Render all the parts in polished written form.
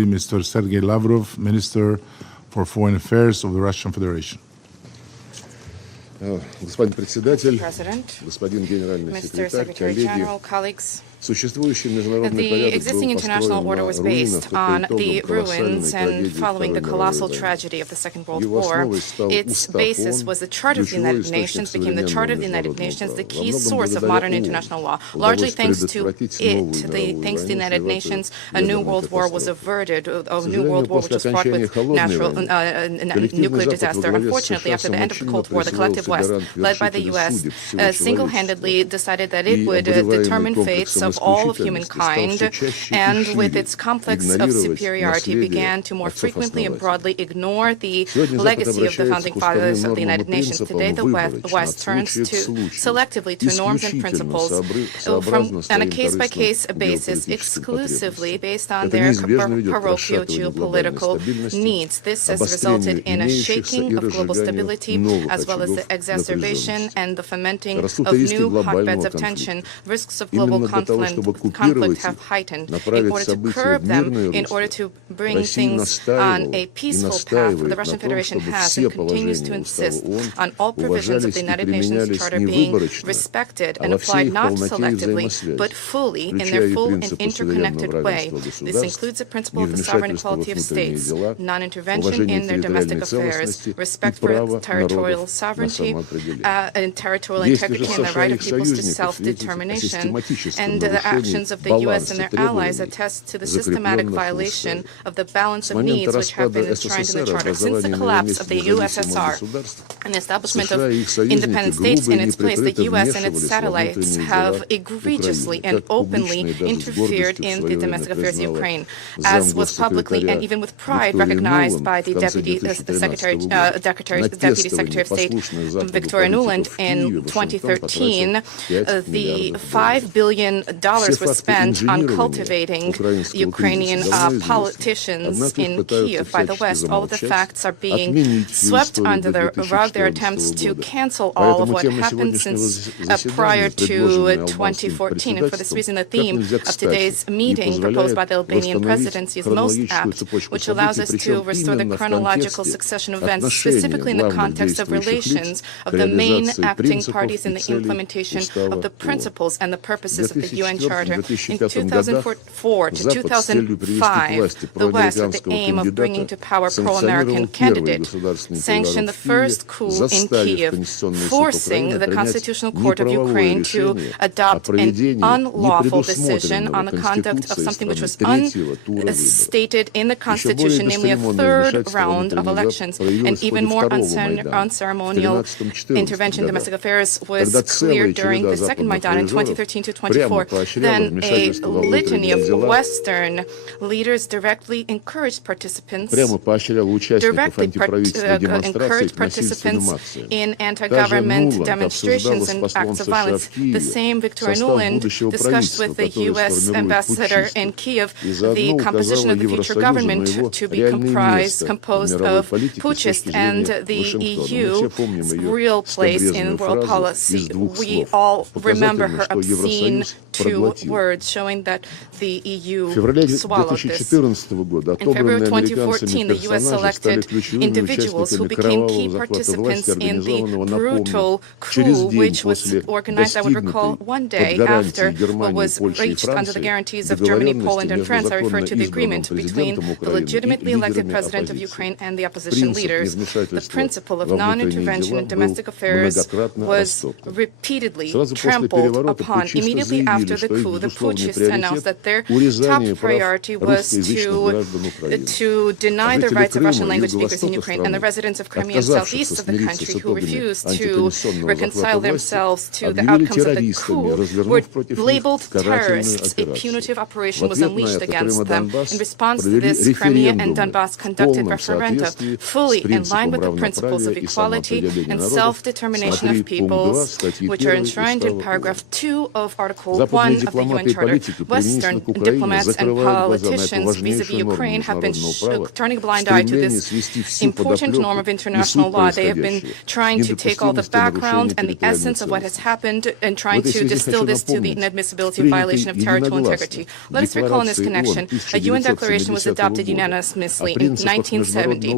Mr. Sergei Lavrov, Minister for Foreign Affairs of the Russian Federation. Господин председатель, President, господин генеральный Mr. секретарь, Secretary коллеги, General, colleagues, существующий международный the порядок existing был international построен order на was руинах based on по the итогам колоссальной ruins and трагедии following the Второй colossal мировой войны. tragedy of the Second World Его War. основой стал Its Устав basis ООН, was the Charter of the ключевой United источник Nations, became the современного Charter of the United международного Nations, the права. key Во многом source of благодаря modern ООН international law. Largely удалось thanks to предотвратить it, новую мировую thanks to the войну, United чреватую Nations, a new ядерной world war was катастрофой. averted, К a new сожалению, world war which после was fraught окончания with Холодной войны коллективный nuclear Запад во disaster. главе с Unfortunately, США after the end of the самочинно Cold War, the присвоил collective себе West, ранг led by the вершителя US, судеб всего single-handedly человечества. decided that И it would обуреваемый determine fates комплексом of all of исключительности стал humankind, все чаще и and with шире its complex of игнорировать superiority наследие began to more frequently and отцов-основателей. broadly ignore the Сегодня Запад legacy of the обращается founding к уставным fathers of the нормам и United Nations. принципам Today, the выборочно, от West turns случая к случаю, selectively to norms and исключительно principles сообразно on a своим case-by-case корыстным basis, геополитическим exclusively потребностям. based on Это their неизбежно ведет к parochial расшатыванию глобальной geopolitical стабильности, needs. This has resulted обострению in a имеющихся и shaking of global разжиганию stability, новых as well as the очагов exacerbation напряженности. and the fomenting Растут of риски new глобального hotbeds of конфликта. tension. Risks of global Именно для того, чтобы conflict купировать have их, heightened. In направить order to события curb в them, мирное in order русло, to bring Россия things on настаивала a и peaceful path, the настаивает Russian на том, Federation чтобы has все and continues to положения Устава insist ООН on all provisions of уважались the и United Nations применялись Charter не being выборочно, respected а and во всей applied их not полноте и selectively, взаимосвязи, but fully in включая their и full and принципы суверенного interconnected way. равенства This государств, includes the principle of the sovereign невмешательства во equality of внутренние states, дела, non-intervention уважение in their domestic территориальной affairs, целостности и respect for права territorial народов на sovereignty, самоопределение. and territorial Действия же integrity and the США right и of их peoples to союзников свидетельствуют о self-determination. систематическом And the нарушении actions of the US and баланса their allies требований, attest to the systematic закрепленных в violation Уставе. of the balance С of момента needs which have распада been enshrined in the СССР, Charter. Since the образования collapse of the независимых USSR государств, and the establishment США of и их союзники independent states грубо in и its place, the неприкрыто US and its вмешивались во satellites внутренние have дела egregiously Украины, and как публично openly и даже с interfered гордостью в in свое the время domestic affairs of признала Ukraine, as was publicly and even with pride recognized by the Deputy Secretary of State Victoria Nuland in 2013. The $5 billion was spent on cultivating Ukrainian politicians in Kiev by the West. All of the facts are being swept under the rug. Their attempts to cancel all of what happened since prior to 2014. And for this reason, the theme of today's meeting proposed by the Albanian presidency is most apt, which allows us to restore the chronological succession of events, specifically in the context of relations of the main acting parties in the implementation of the principles and the purposes of the UN Charter. In 2004 to 2005, the West, with the aim of bringing to power pro-American candidate, sanctioned the first coup in Kiev, forcing the Constitutional Court of Ukraine to adopt an unlawful decision on the conduct of something which was unstated in the Constitution, namely a third round of elections. And even more unceremonial intervention in domestic affairs was clear during the second Maidan in 2013 to 24. Then a litany of Western leaders directly encouraged participants in anti-government demonstrations and acts of violence. The same Victoria Nuland discussed with the U.S. ambassador in Kiev the composition of the future government to be composed of putschists and the EU's real place in world policy. We all remember her obscene two words showing that the EU swallowed this. In February 2014, the U.S. selected individuals who became key participants in the brutal coup, which was organized, I would recall, one day after what was reached under the guarantees of Germany, Poland, and France. I refer to the agreement between the legitimately elected president of Ukraine and the opposition leaders. The principle of non-intervention in domestic affairs was repeatedly trampled upon. Immediately after the coup, the putschists announced that their top priority was to deny the rights of Russian language speakers in Ukraine, and the residents of Crimea and southeast of the country who refused to reconcile themselves to the outcomes of the coup were labeled terrorists. A punitive operation was unleashed against them. In response to this, Crimea and Donbass conducted referenda fully in line with the principles of equality and self-determination of peoples, which are enshrined in paragraph 2 of Article 1 1 of the UN Charter. Western diplomats and politicians vis-à-vis Ukraine have been turning a blind eye to this important norm of international law. They have been trying to take all the background and the essence of what has happened and trying to distill this to the inadmissibility of violation of territorial integrity. Let us recall in this connection, a UN declaration was adopted unanimously in 1970.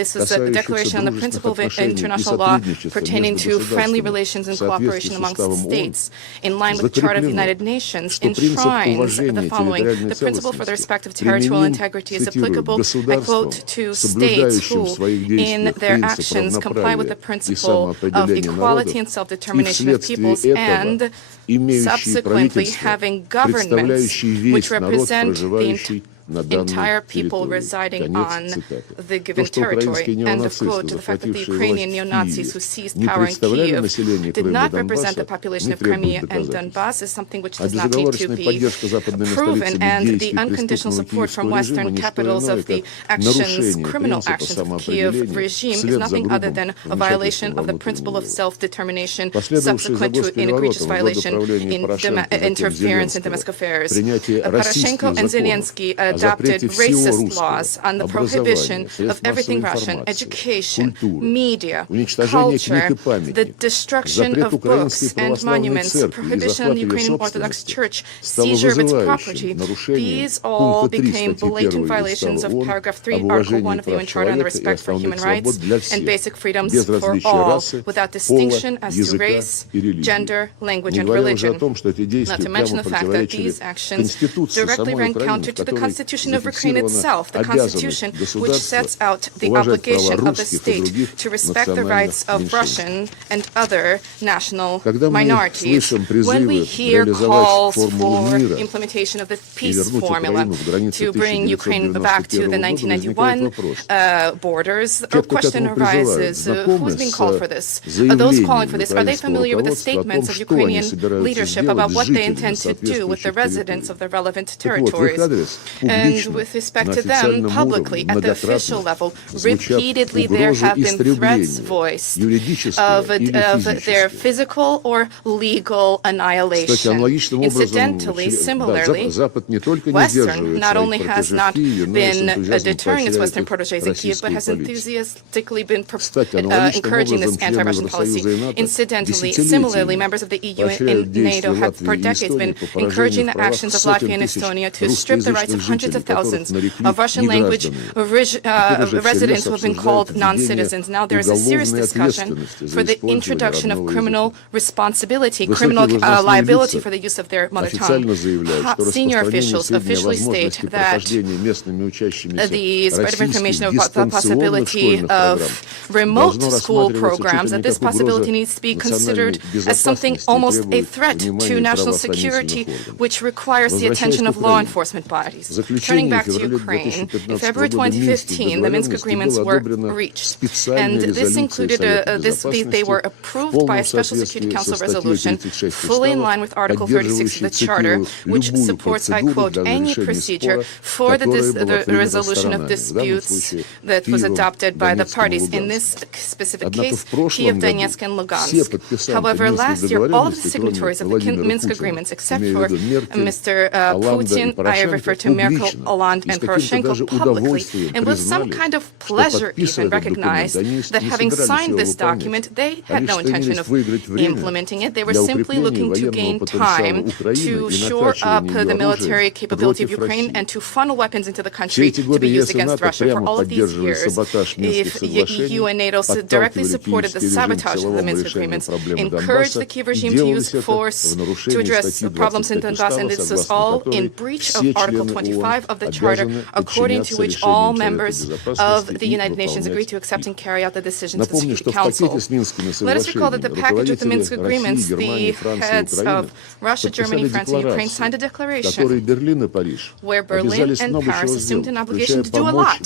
This was a declaration on the principle of international law pertaining to friendly relations and cooperation amongst states. In line with the Charter of the United Nations, enshrines the following: the principle for the respect of territorial integrity is applicable, I quote, to states who, in their actions, comply with the principle of equality and self-determination of peoples and subsequently having governments which represent the entire people residing on the given territory. End of quote. The fact that the Ukrainian neo-Nazis who seized power in Kiev did not represent the population of Crimea and Donbass is something which does not need to be proven, and the unconditional support from Western capitals of the actions, criminal actions of Kiev regime is nothing other than a violation of the principle of self-determination subsequent to an egregious violation in interference in domestic affairs. Poroshenko and Zelensky adopted racist laws on the prohibition of everything Russian: education, media, culture, the destruction of books and monuments, prohibition on the Ukrainian Orthodox Church, seizure of its property. These all became blatant violations of paragraph 3, article 1 of the UN Charter on the respect for human rights and basic freedoms for all, without distinction as to race, gender, language, and religion. Not to mention the fact that these actions directly ran counter to the Constitution of Ukraine itself, the Constitution which sets out the obligation of the state to respect the rights of Russian and other national minorities. When we hear calls for implementation of the peace formula to bring Ukraine back to the 1991 borders, a question arises: who's being called for this? Those calling for this, are they familiar with the statements of Ukrainian leadership about what they intend to do with the residents of the relevant territories? And with respect to them, publicly, at the official level, repeatedly there have been threats voiced of their physical or legal annihilation. Incidentally, similarly, Western not only has not been deterring its Western protégés in Kiev, but has enthusiastically been encouraging this anti-Russian policy. Incidentally, similarly, members of the EU and NATO have for decades been encouraging the actions of Latvia and Estonia to strip the rights of hundreds of thousands of Russian language residents who have been called non-citizens. Now there is a serious discussion for the introduction of criminal responsibility, criminal liability for the use of their mother tongue. Senior officials officially state that the spread of information about the possibility of remote school programs, that this possibility needs to be considered as something almost a threat to national security, which requires the attention of law enforcement bodies. Turning back to Ukraine, in February 2015, the Minsk agreements were reached, and this included they were approved by a Special Security Council resolution, fully in line with Article 36 of the Charter, which supports, I quote, any procedure for the resolution of disputes that was adopted by the parties. In this specific case, Kiev, Donetsk, and Lugansk. However, last year, all of the signatories of the Minsk agreements, except for Mr. Putin, I refer to Merkel, Hollande, and Poroshenko, publicly, and with some kind of pleasure even recognized that having signed this document, they had no intention of implementing it. They were simply looking to gain time to shore up the military capability of Ukraine and to funnel weapons into the country to be used against Russia. For all of these years, if EU and NATO directly supported the sabotage of the Minsk agreements, encouraged the Kiev regime to use force to address problems in Donbass, and this was all in breach of Article 25 of the Charter, according to which all members of the United Nations agree to accept and carry out the decisions of the Security Council. Let us recall that the package of the Minsk agreements, the heads of Russia, Germany, France, and Ukraine signed a declaration where Berlin and Paris assumed an obligation to do a lot,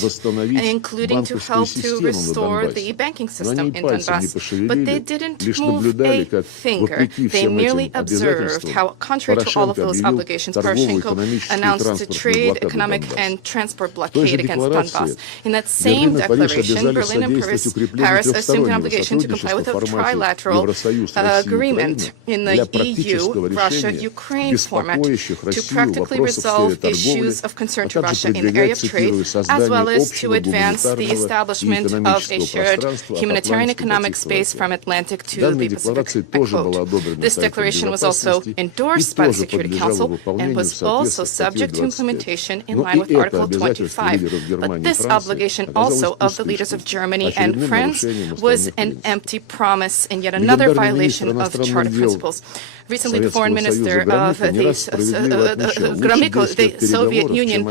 including to help to restore the banking system in Donbass. But they didn't move a finger. They merely observed how, contrary to all of those obligations, Poroshenko announced to trade trade, economic, and transport blockade against Donbass. In that same declaration, Berlin and Paris assumed an obligation to comply with a trilateral agreement in the EU, Russia, Ukraine format to practically resolve issues of concern to Russia in the area of trade, as well as to advance the establishment of a shared humanitarian economic space from Atlantic to the Pacific. This declaration was also endorsed by the Security Council and was also subject to implementation in line with Article 25. But this obligation also of the leaders of Germany and France was an empty promise and yet another violation of Charter principles. Recently, the foreign minister of the Gromyko, the Soviet Union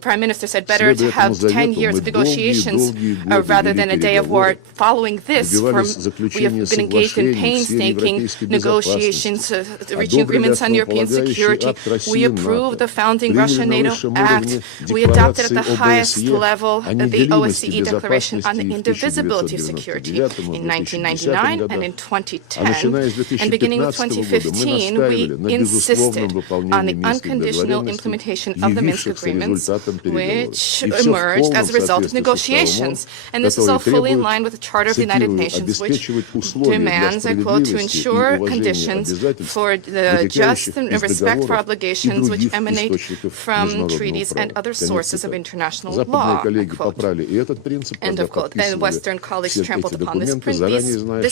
prime minister, said better to have 10 years of negotiations rather than a day of war. Following this, we have been engaged in painstaking negotiations, reaching agreements on European security. We approved the founding Russia-NATO Act. We adopted at the highest level the OSCE Declaration on the Indivisibility of Security in 1999 and in 2010. And beginning with 2015, we insisted on the unconditional implementation of the Minsk agreements, which emerged as a result of negotiations. And this is all fully in line with the Charter of the United Nations, which demands, I quote, to ensure conditions for the just and respect for obligations which emanate from treaties and other sources of international law, end of quote. And Western colleagues trampled upon this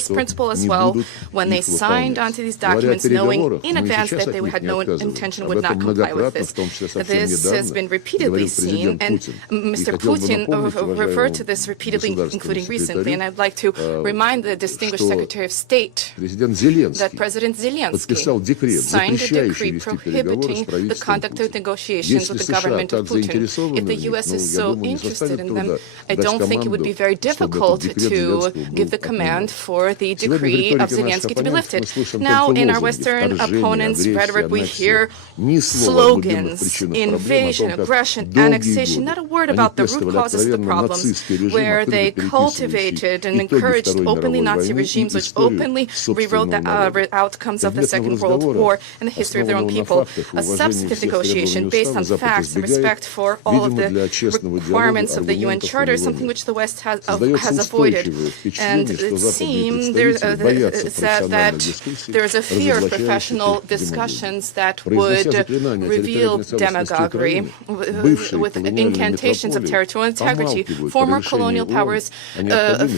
principle as well when they signed onto these documents, knowing in advance that they had no intention, would not comply with this. This has been repeatedly seen, and Mr. Putin referred to this repeatedly, including recently. And I'd like to remind the distinguished Secretary of State that President Zelensky signed a decree prohibiting the conduct of negotiations with the government of Putin. If the U.S. is so interested in them, I don't think it would be very difficult to give the command for the decree of Zelensky to be lifted. Now, in our Western opponents' rhetoric, we hear slogans, invasion, aggression, annexation, not a word about the root causes of the problems, where they cultivated and encouraged openly Nazi regimes which openly rewrote the outcomes of the Second World War and the history of their own people. A substantive negotiation based on facts and respect for all of the requirements of the UN Charter is something which the West has avoided. And it seems that there is a fear of professional discussions that would reveal demagoguery with incantations of territorial integrity. Former colonial powers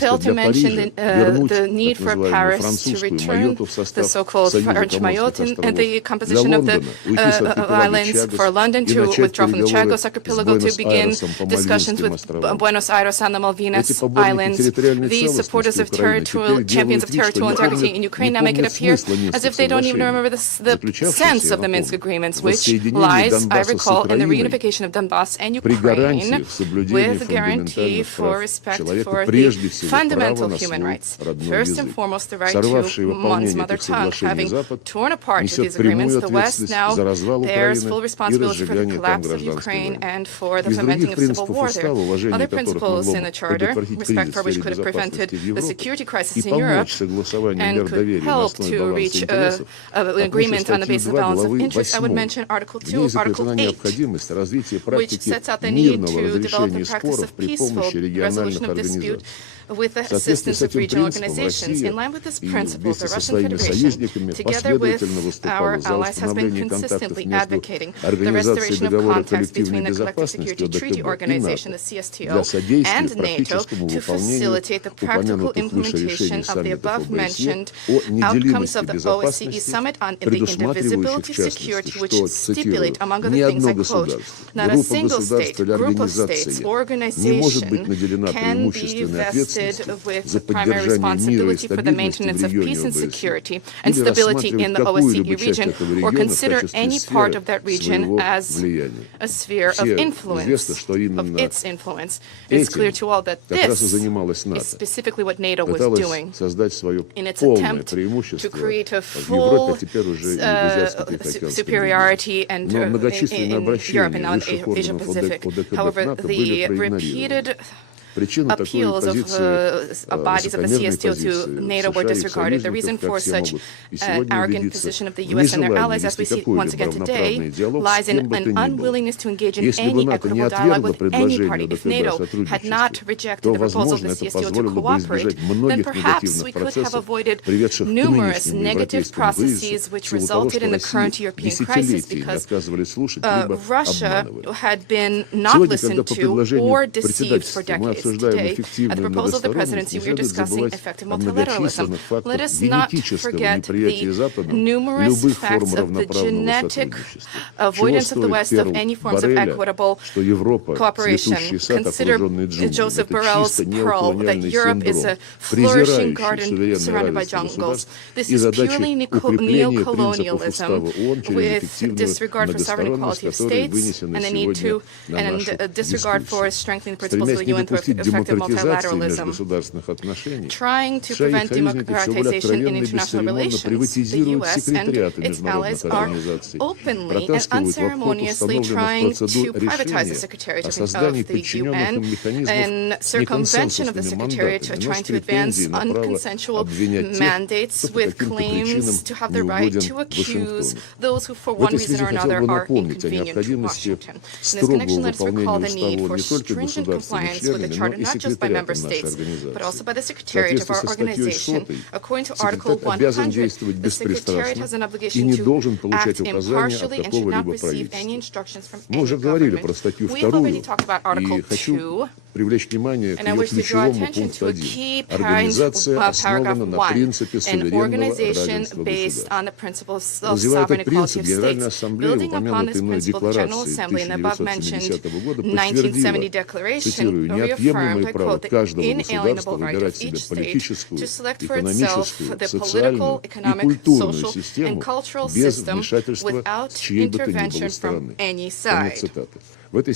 failed to mention the need for Paris to return the so-called French Mayotte and the composition of the islands, for London to withdraw from the Chagos archipelago, to begin discussions with Buenos Aires on the Malvinas Islands. These supporters of champions of territorial integrity in Ukraine now make it appear as if they don't even remember the sense of the Minsk agreements, which lies, I recall, in the reunification of Donbass and Ukraine with a guarantee for respect for the fundamental human rights. First and foremost, the right to one's mother tongue. Having torn apart these agreements, the West now bears full responsibility for the collapse of Ukraine and for the fomenting of civil war there. Other principles in the Charter, respect for which could have prevented the security crisis in Europe and could help to reach an agreement on the basis of balance of interest, I would mention Article 2, Article 8, which sets out the need to develop the practice of peaceful resolution of dispute with the assistance of regional organizations. In line with this principle, the Russian Federation, together with our allies, has been consistently advocating the restoration of contacts between the Collective Security Treaty Organization, the CSTO, and NATO to facilitate the practical implementation of the above-mentioned outcomes of the OSCE Summit on the Indivisibility of Security, which stipulate, among other things, I quote, not a single state, group of states, or organization can be vested with the primary responsibility for the maintenance of peace and security and stability in the OSCE region, or consider any part of that region as a sphere of influence, of its influence. It's clear to all that this is specifically what NATO was doing in its attempt to create a full superiority and in Europe and now in Asia Pacific. However, the repeated appeals of bodies of the CSTO to NATO were disregarded. The reason for such arrogant position of the U.S. and their allies, as we see once again today, lies in an unwillingness to engage in any equitable dialogue with any party. If NATO had not rejected the proposal of the CSTO to cooperate, then perhaps we could have avoided numerous negative processes which resulted in the current European crisis, because Russia had been not listened to or deceived for decades. Today, at the proposal of the presidency, we are discussing effective multilateralism. Let us not forget the numerous facts of the genetic avoidance of the West of any forms of equitable cooperation. Consider Joseph Borrell's pearl that Europe is a flourishing garden surrounded by jungles. This is purely neocolonialism with disregard for sovereign equality of states and the need to disregard for strengthening the principles of the UN through effective multilateralism. Trying to prevent democratization in international relations, the U.S. and its allies are openly and unceremoniously trying to privatize the Secretariat of the UN in circumvention of the Secretariat, trying to advance unconsensual mandates with claims to have the right to accuse those who for one reason or another are inconvenient to Washington. In this connection, let us recall the need for stringent compliance with the Charter, not just by member states, but also by the Secretariat of our organization. According to Article 100, the Secretariat has an obligation to act impartially and should not receive any instructions from any government. We've already talked about Article 2, and I wish to draw attention to a key paragraph 1, an organization based on the principles of sovereign equality of states. Building upon this principle, the General Assembly in the above-mentioned 1970 Declaration reaffirmed, I quote, the inalienable right of each state to select for itself the political, economic, social, and cultural system without intervention from any side.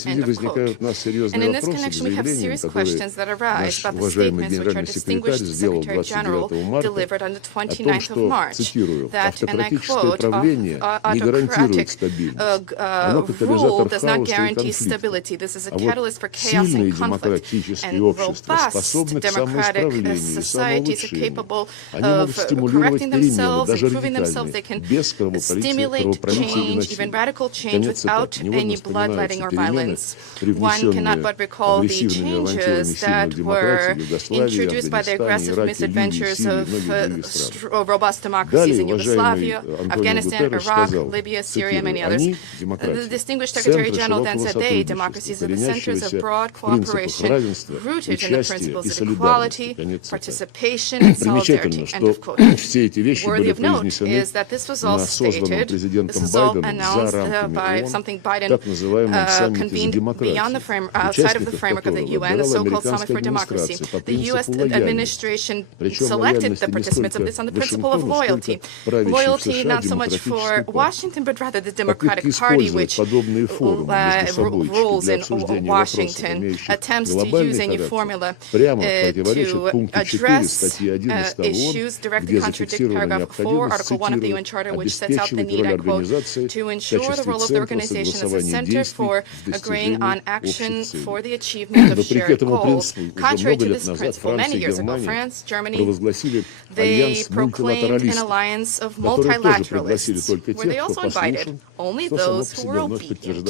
End of quote. And in this connection, we have serious questions that arise about the statements which our distinguished Secretary General delivered on the 29th of March, that, and I quote, autocratic rule does not guarantee stability. This is a catalyst for chaos and conflict. And robust democratic societies are capable of correcting themselves, improving themselves. They can stimulate change, even radical change, without any bloodletting or violence. One cannot but recall the changes that were introduced by the aggressive misadventures of robust democracies in Yugoslavia, Afghanistan, Iraq, Libya, Syria, and many others. The distinguished Secretary General then said, democracies are the centers of broad cooperation rooted in the principles of equality, participation, and solidarity. End of quote. Worthy of note is that this was all stated, this was all announced by something Biden convened beyond the outside of the framework of the UN, the so-called Summit for Democracy. The U.S. administration selected the participants of this on the principle of loyalty. Loyalty not so much for Washington, but rather the Democratic Party, which rules in Washington, attempts to use a new formula to address issues directly contradict paragraph 4, Article 1 of the UN Charter, which sets out the need, I quote, to ensure the role of the organization as a center for agreeing on action for the achievement of shared goals. Contrary to this principle, many years ago, France, Germany, they proclaimed an alliance of multilateralists, where they also invited only those who were obedient.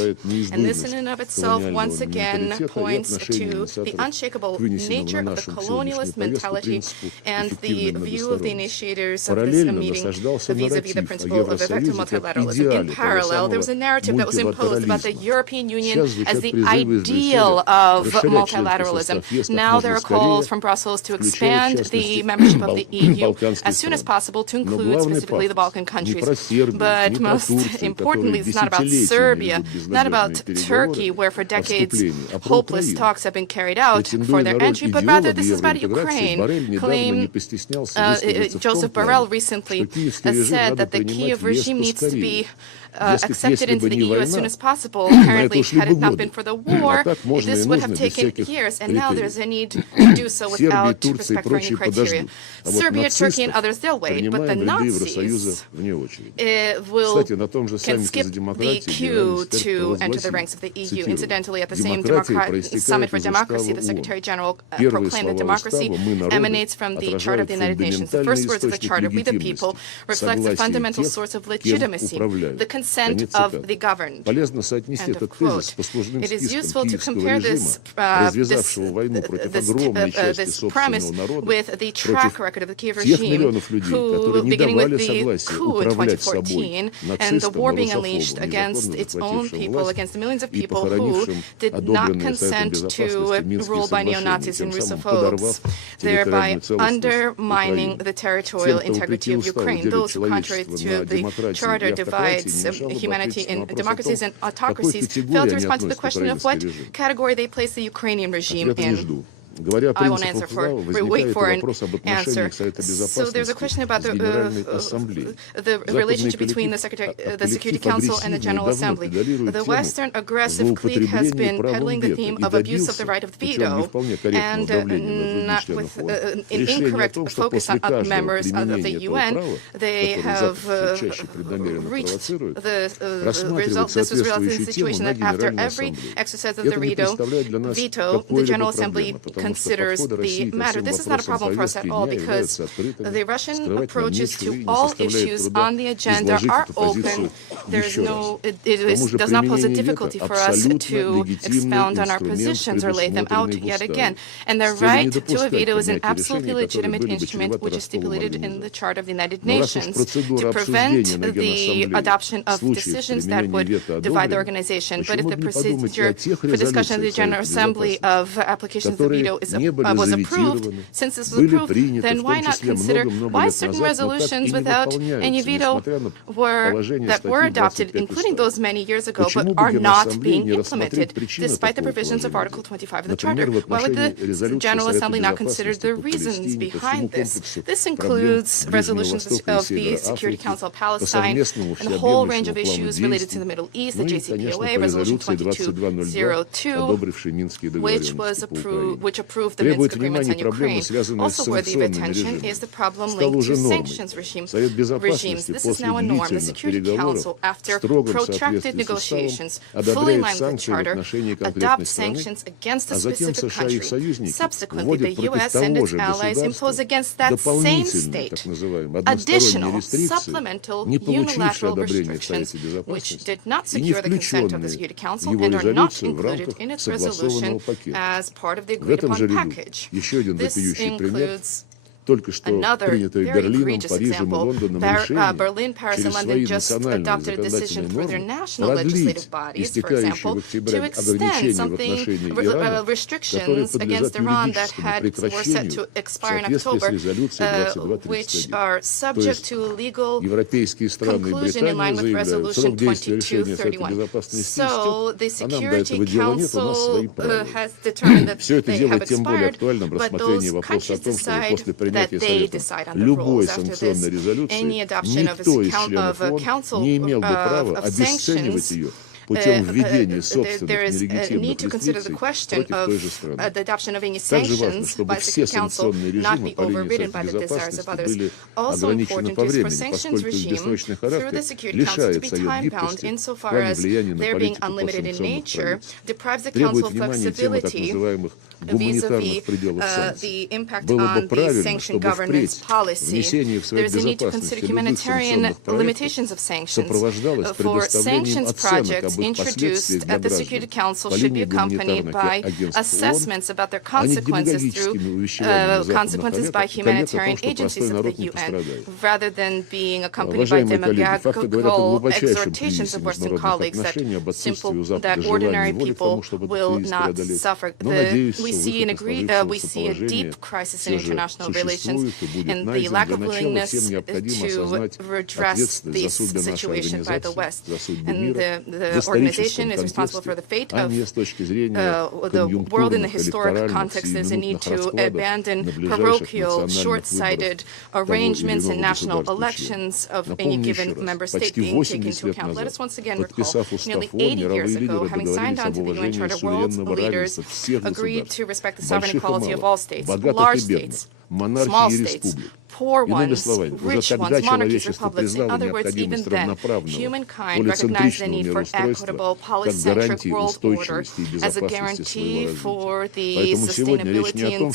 And this in and of itself once again points to the unshakable nature of the colonialist mentality and the view of the initiators of this meeting vis-a-vis the principle of effective multilateralism. In parallel, there was a narrative that was imposed about the European Union as the ideal of multilateralism. Now there are calls from Brussels to expand the membership of the EU as soon as possible to include specifically the Balkan countries. But most importantly, it's not about Serbia, not about Turkey, where for decades hopeless talks have been carried out for their entry, but rather this is about Ukraine. Joseph Borrell recently said that the Kiev regime needs to be accepted into the EU as soon as possible. Apparently, had it not been for the war, this would have taken years, and now there's a need to do so without respect for any criteria. Serbia, Turkey, and others, they'll wait, but the Nazis can skip the queue to enter the ranks of the EU. Incidentally, at the same Summit for Democracy, the Secretary General proclaimed that democracy emanates from the Charter of the United Nations. The first words of the Charter, "We the people," reflect the fundamental source of legitimacy, the consent of the governed. End of quote. It is useful to compare this premise with the track record of the Kiev regime, who, beginning with the coup in 2014 and the war being unleashed against its own people, against the millions of people who did not consent to rule by neo-Nazis and Russophobes, thereby undermining the territorial integrity of Ukraine. Those who, contrary to the Charter, divides humanity in democracies and autocracies, fail to respond to the question of what category they place the Ukrainian regime in. I won't answer wait for an answer. So there's a question about the relationship between the Security Council and the General Assembly. The Western aggressive clique has been peddling the theme of abuse of the right of veto and not with an incorrect focus on members of the UN. They have reached the result. This was resulting in a situation that after every exercise of the veto, the General Assembly considers the matter. This is not a problem for us at all because the Russian approaches to all issues on the agenda are open. There's it does not pose a difficulty for us to expound on our positions or lay them out yet again. And the right to a veto is an absolutely legitimate instrument which is stipulated in the Charter of the United Nations to prevent the adoption of decisions that would divide the organization. But if the procedure for discussion of the General Assembly of applications of veto was approved, since this was approved, then why not consider why certain resolutions without any veto that were adopted, including those many years ago, but are not being implemented, despite the provisions of Article 25 of the Charter? Why would the General Assembly not consider the reasons behind this? This includes resolutions of the Security Council of Palestine and the whole range of issues related to the Middle East, the JCPOA, Resolution 2202, which approved the Minsk agreements on Ukraine. Also worthy of attention is the problem linked to sanctions regimes. This is now a norm. The Security Council, after protracted negotiations, fully in line with the Charter, adopts sanctions against a specific country. Subsequently, the U.S. and its allies impose against that same state additional, supplemental, unilateral restrictions, which did not secure the consent of the Security Council and are not included in its resolution as part of the agreed-upon package. This includes another very egregious example. Berlin, Paris, and London just adopted a decision for their national legislative bodies, for example, to extend restrictions against Iran that were set to expire in October, which are subject to legal conclusion in line with Resolution 2231. So the Security Council has determined that they have expired, but those countries decide that they decide on the rules. After this, any adoption of a council of sanctions, there is a need to consider the question of the adoption of any sanctions by the Security Council not be overridden by the desires of others. Also important is for sanctions regime through the Security Council to be time-bound insofar as their being unlimited in nature deprives the Council of flexibility vis-a-vis the impact on the sanctioned government's policy. There is a need to consider humanitarian limitations of sanctions. For sanctions projects introduced at the Security Council should be accompanied by assessments about their consequences through consequences by humanitarian agencies of the UN, rather than being accompanied by demagogical exhortations of Western colleagues that ordinary people will not suffer. We see a deep crisis in international relations and the lack of willingness to redress this situation by the West. And the organization is responsible for the fate of the world in the historic context. There's a need to abandon parochial, short-sighted arrangements in national elections of any given member state being taken into account. Let us once again recall, nearly 80 years ago, having signed on to the UN Charter, world leaders agreed to respect the sovereign equality of all states, large states, small states, poor ones, rich ones, monarchies, republics. In other words, even then, humankind recognized the need for equitable, polycentric world order as a guarantee for the sustainability and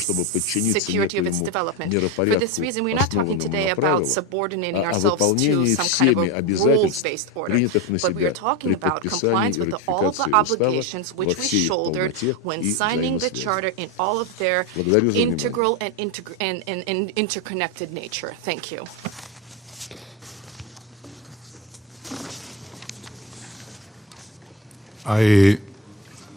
security of its development. For this reason, we're not talking today about subordinating ourselves to some kind of a rules-based order, but we are talking about compliance with all the obligations which we shouldered when signing the Charter in all of their integral and interconnected nature. Thank you. I